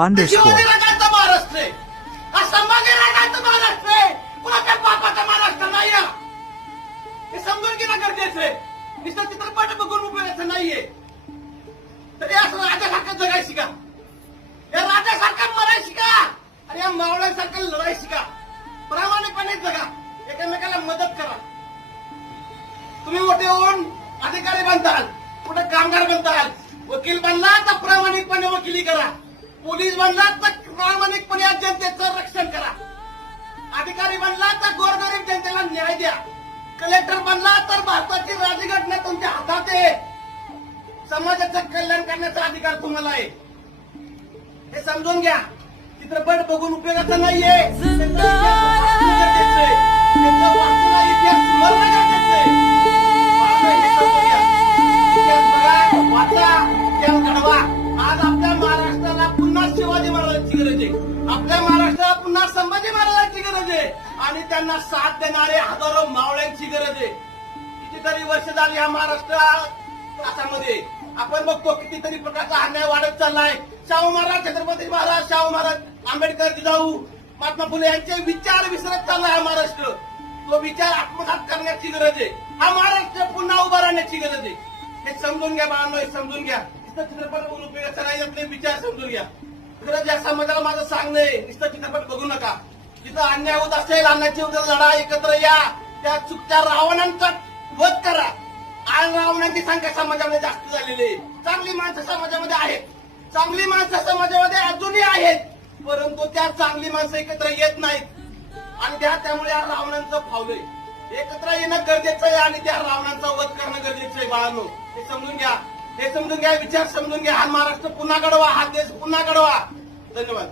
underscore. Maharashtra आहे हा संभाजी राजांचा महाराष्ट्र आहे, कुणाच्या बापाचा महाराष्ट्र नाही हा. हे समजून घेणं गरजेचं आहे. नुसतं चित्रपट बघून उपयोगाचं नाहीये. तरी असं राजासारखं जगायची का, या राजासारखं मरायची का, आणि या मावळ्यांसारखं लढायची का. प्रामाणिकपणे जगा, एकमेकाला मदत करा. तुम्ही मोठे होऊन अधिकारी बनताल, कुठे कामगार बनताल, वकील बनला तर प्रामाणिकपणे वकिली करा, पोलीस बनला तर प्रामाणिकपणे जनतेचं रक्षण करा, अधिकारी बनला तर गोरगरीब जनतेला न्याय द्या, कलेक्टर बनला तर भारताची राज्यघटना तुमच्या हातात आहे. समाजाचं कल्याण करण्याचा अधिकार तुम्हाला आहे. हे समजून घ्या. चित्रपट बघून उपयोगाचं नाहीये. त्यांचा वाचना इतिहास स्मरण गरजेचं आहे. इतिहास बघा, वाचा, इतिहास घडवा. आज आपल्या महाराष्ट्राला पुन्हा शिवाजी महाराजांची गरज आहे. आपल्या महाराष्ट्राला पुन्हा संभाजी महाराजांची गरज आहे. आणि त्यांना साथ देणारे हजारो मावळ्यांची गरज आहे. कितीतरी वर्ष झाली या महाराष्ट्रामध्ये आपण बघतो कितीतरी प्रकारचा अन्याय वाढत चाललाय. शाहू महाराज, छत्रपती महाराज, शाहू महाराज, आंबेडकर, जिजाऊ, महात्मा फुले यांचे विचार विसरत चाललाय हा महाराष्ट्र. तो विचार आत्मसात करण्याची गरज आहे. हा महाराष्ट्र पुन्हा उभा राहण्याची गरज आहे. हे समजून घ्या बाळांनो, हे समजून घ्या. नुसतं चित्रपट बघून उपयोगाचा नाही, आपले विचार समजून घ्या. खरंच या समाजाला माझं सांगणं आहे, नुसतं चित्रपट बघू नका. जिथं अन्याय होत असेल, अन्यायाची लढा, एकत्र या. त्या चुकत्या रावणांचा वध करा. आज रावणांची संख्या समाजामध्ये जास्त झालेली आहे. चांगली माणसं समाजामध्ये आहेत, चांगली माणसं समाजामध्ये अजूनही आहेत, परंतु त्या चांगली माणसं एकत्र येत नाहीत. आणि त्यामुळे या रावणांचं फावलंय. एकत्र येणं गरजेचं आहे आणि त्या रावणांचा वध करणं गरजेचं आहे बाळांनो. हे समजून घ्या, हे समजून घ्या, विचार समजून घ्या. हा महाराष्ट्र पुन्हा घडवा, हा देश पुन्हा घडवा. धन्यवाद.